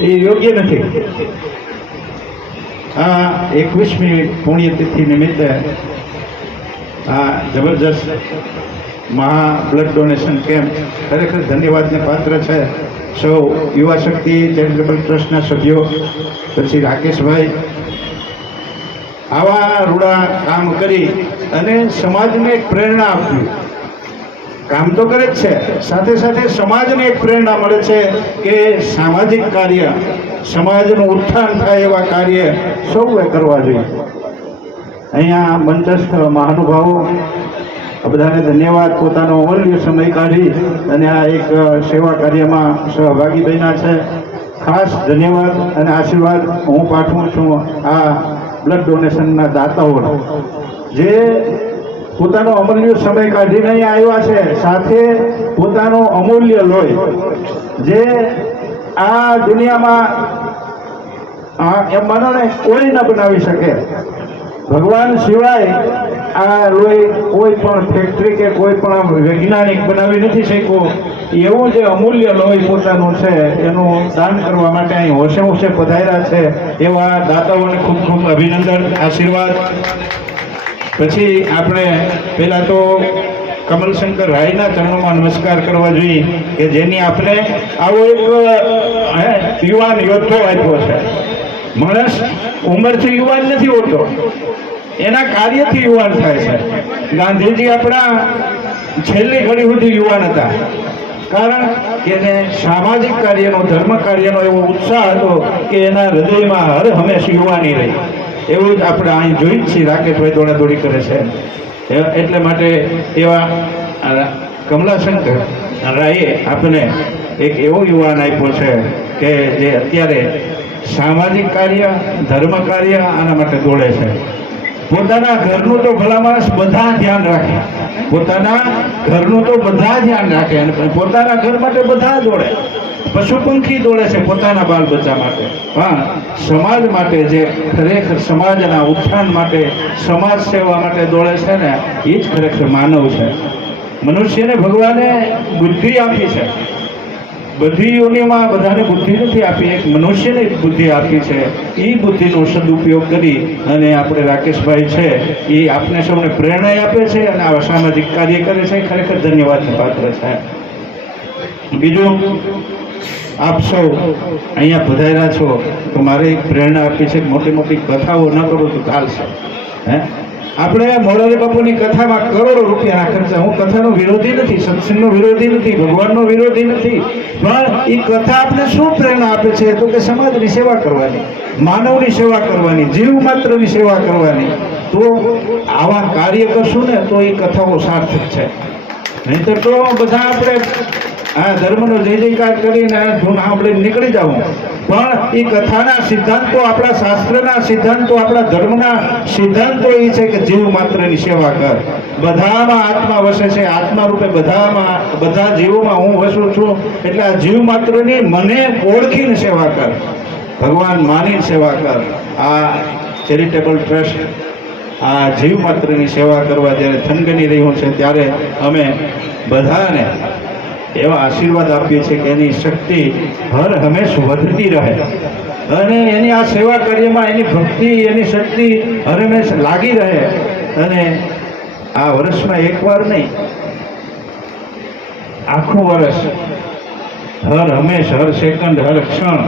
એ યોગ્ય નથી. આ 21મી પુણ્યતિથિ નિમિત્તે આ જબરજસ્ત મહા બ્લડ ડોનેશન કેમ્પ ખરેખર ધન્યવાદને પાત્ર છે. સૌ યુવા શક્તિ ચેરિટેબલ ટ્રસ્ટના સભ્યો, પછી રાકેશભાઈ આવા રૂડા કામ કરી અને સમાજને એક પ્રેરણા આપવી. કામ તો કરે જ છે, સાથે સાથે સમાજને એક પ્રેરણા મળે છે કે સામાજિક કાર્ય, સમાજનું ઉત્થાન થાય એવા કાર્ય સૌએ કરવા જોઈએ. અહીંયા મંચસ્થ મહાનુભાવો બધાને ધન્યવાદ, પોતાનો અમૂલ્ય સમય કાઢી અને આ એક સેવા કાર્યમાં સહભાગી બન્યા છે. ખાસ ધન્યવાદ અને આશીર્વાદ હું પાઠવું છું આ બ્લડ ડોનેશનના દાતાઓનો, જે પોતાનો અમૂલ્ય સમય કાઢીને અહીંયા આવ્યા છે, સાથે પોતાનો અમૂલ્ય લોહી, જે આ દુનિયામાં એમ માનો ને કોઈ ન બનાવી શકે. ભગવાન સિવાય આ લોહી કોઈ પણ ફેક્ટરી કે કોઈ પણ વૈજ્ઞાનિક બનાવી નથી શક્યો. એવું જે અમૂલ્ય લોહી પોતાનું છે એનું દાન કરવા માટે અહીં હોશે હોશે પધાર્યા છે. એવા દાતાઓને ખૂબ ખૂબ અભિનંદન, આશીર્વાદ. પછી આપણે પહેલાં તો કમલશંકર રાયના ચરણોમાં નમસ્કાર કરવા જોઈએ કે જેની આપણે આવો એક યુવાન યોદ્ધો આપ્યો છે. માણસ ઉંમરથી યુવાન નથી હોતો, એના કાર્યથી યુવાન થાય છે. ગાંધીજી આપણા છેલ્લી ઘડી સુધી યુવાન હતા, કારણ કે એને સામાજિક કાર્યનો, ધર્મ કાર્યનો એવો ઉત્સાહ હતો કે એના હૃદયમાં હર હંમેશ યુવાની રહી. એવું જ આપણે અહીં જોઈ જ છીએ. રાકેશભાઈ દોડાદોડી કરે છે, એટલે માટે એવા કમલાશંકર રાયે આપણને એક એવો યુવાન આપ્યો છે કે જે અત્યારે સામાજિક કાર્ય, ધર્મ કાર્ય આના માટે દોડે છે. પોતાના ઘરનું તો ભલા માણસ બધા ધ્યાન રાખે, પોતાના ઘરનું તો બધા ધ્યાન રાખે અને પોતાના ઘર માટે બધા દોડે. પશુ પંખી દોડે છે પોતાના બાલ બચ્ચા માટે, પણ સમાજ માટે, જે ખરેખર સમાજના ઉત્થાન માટે, સમાજ સેવા માટે દોડે છે ને, એ જ ખરેખર માનવ છે. મનુષ્યને ભગવાને બુદ્ધિ આપી છે. બધી યોનિમાં બધાને બુદ્ધિ નથી આપી, એક મનુષ્યને બુદ્ધિ આપી છે. એ બુદ્ધિનો સદુપયોગ કરી અને આપણે રાકેશભાઈ છે એ આપને સૌને પ્રેરણા આપે છે અને આવા સામાજિક કાર્ય કરે છે. ખરેખર ધન્યવાદને પાત્ર છે. બીજું, આપ સૌ અહીંયા પધાર્યા છો તો મારે એક પ્રેરણા આપી છે. મોટી મોટી કથાઓ ન કરો તો ચાલશે. આપણે મોરારી બાપુની કથામાં કરોડો રૂપિયાના ખર્ચા. હું કથાનો વિરોધી નથી, સત્સંગનો વિરોધી નથી, ભગવાનનો વિરોધી નથી, પણ એ કથા આપણે શું પ્રેરણા આપે છે તો કે સમાજની સેવા કરવાની, માનવની સેવા કરવાની, જીવ માત્રની સેવા કરવાની. તો આવા કાર્ય કરશું ને તો એ કથાઓ સાર્થક છે. નહીંતર તો બધા આપણે આ ધર્મનો જય જયકાર કરીને ધૂન સાંભળીને નીકળી જવું, પણ એ કથાના સિદ્ધાંતો, આપણા શાસ્ત્રના સિદ્ધાંતો, આપણા ધર્મના સિદ્ધાંતો એ છે કે જીવ માત્રની સેવા કર. બધામાં આત્મા વસે છે, આત્મા રૂપે બધામાં, બધા જીવોમાં હું વસું છું. એટલે આ જીવ માત્રની મને ઓળખીને સેવા કર, ભગવાન માની સેવા કર. આ ચેરિટેબલ ટ્રસ્ટ આ જીવ માત્રની સેવા કરવા જ્યારે થનગની રહ્યું છે, ત્યારે અમે બધાને એવા આશીર્વાદ આપીએ છીએ કે એની શક્તિ હર હંમેશ વધતી રહે અને એની આ સેવા કાર્યમાં એની ભક્તિ, એની શક્તિ હર હંમેશ લાગી રહે. અને આ વર્ષમાં એકવાર નહીં, આખું વર્ષ હર હંમેશ, હર સેકન્ડ, હર ક્ષણ